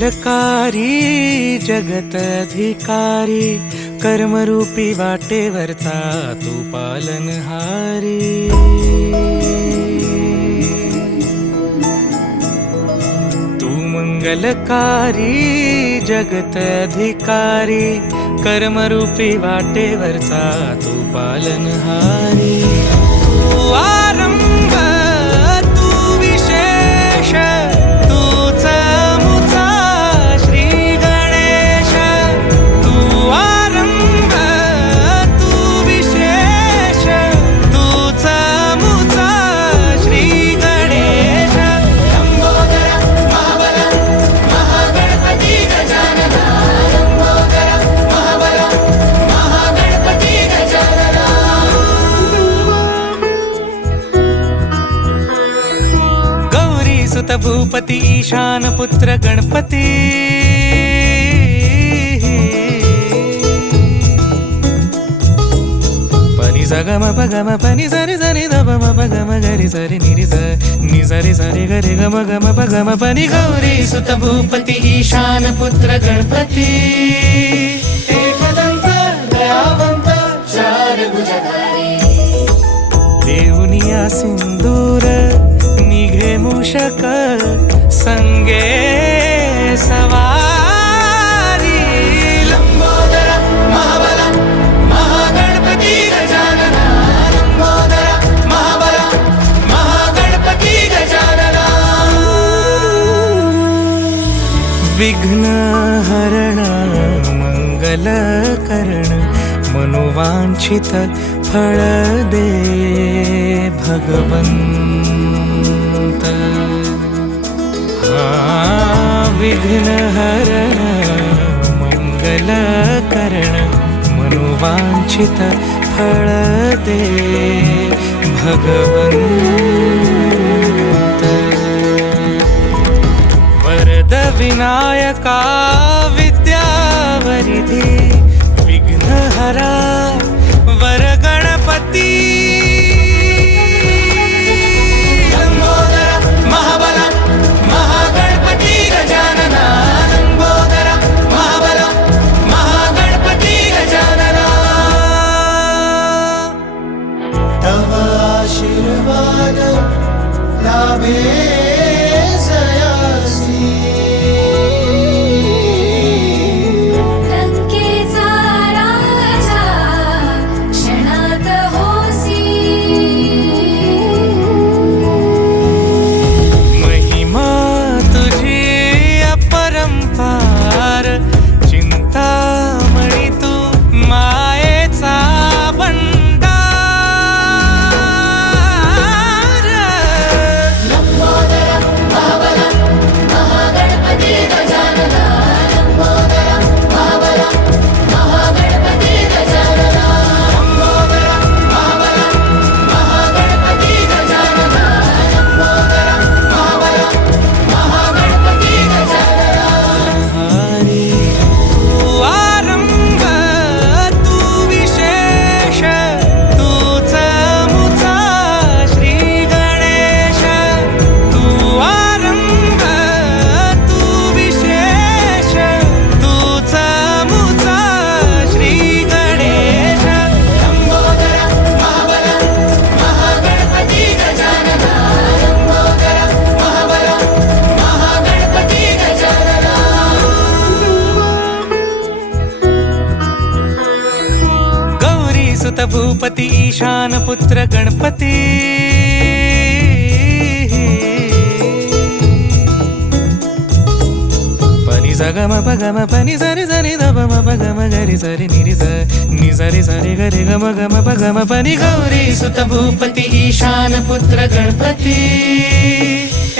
मंगलकारी जगतधिकारी कर्मरूपी वाटेवरचा तू पालनहारी। तू मंगलकारी जगतधिकारी कर्मरूपी वाटेवरचा तू पालनहारी। तू आरंभ तू विशेष तूच मुचा श्री गणेश। तू आरंभ तू विशेष तूच मुचा श्री गणेश। लंबोदर महाबल महागणपती गजानना। लंबोदर महाबल महागणपती गजानना। गौरी सुत भूपती ईशान पुत्र गणपती। पनि सगम पगम पनि सरि सरि दम पगम गरि सरि निरि स नि सरि सरि गरि गम गम पगम पनि। गौरी सुत भूपती ईशान पुत्र गणपती। एकदंत दयावंत चार भुजधारी। देऊनिया सिंदूर निघे मूषक संगे सवारी। लंबोदर महाबल महागणपती गजानना। लंबोदर महाबल महागणपती गजानना। विघ्न हरण मंगल करण मनोवांछित फळ दे भगवंत। विघ्न हरण मंगल करण मनोवांछित फळ दे भगवंत। वरद विनायका विद्यावरिधी विघ्नहरा वर गणपती। लंबोदर महाबल महागणपती गजानना। लंबोदर महाबल महागणपती गजानना। तव आशीर्वाद लाभे जयासी। लंकेचा राजा क्षणात होसी। महिमा तुझी अपरंपार चिंतामणी तू मायेचा भंडार। लंबोदर महाबल महागणपती गजानना। लंबोदर महाबल महागणपती गजानना। लंबोदर महाबल महागणपती गजानना। लंबोदर महाबल महागणपती गजानना। हरी तू आरंभ तू विशेष तूच मुचा श्री गणेश। तू आरंभ तू विशेष तूच मुचा श्री गणेश। लंबोदर महाबल महागणपती गजानना। लंबोदर महाबल महागणपती गजानना। गौरी सुत भूपती ईशान पुत्र गणपती। पनि सगम पगम पनि सरि सरि दम पगम गरि सरि निरि स नि सरि सरि गरि गम गम पगम पनि। गौरी सुत भूपती ईशान पुत्र गणपती।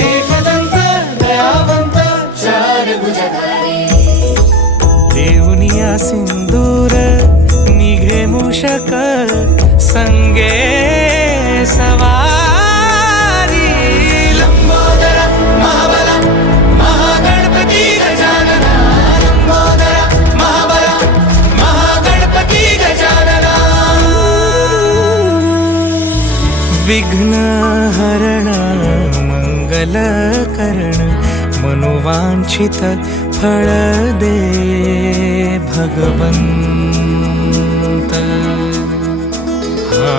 एकदंत दयावंत चार भुजधारी। देऊनिया सिंदूर निघे मूषक संगे सवारी। लंबोदर महाबल महागणपती गजानना। लंबोदर महाबल महागणपती गजानना। विघ्न हरण मंगल करण मनोवांछित फळ दे भगवंत हा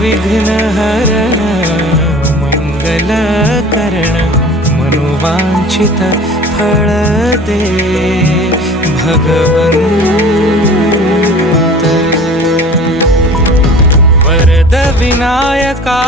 विघ्न हरण मंगल करण मनोवांछित फळ दे भगवंत वरद विनायका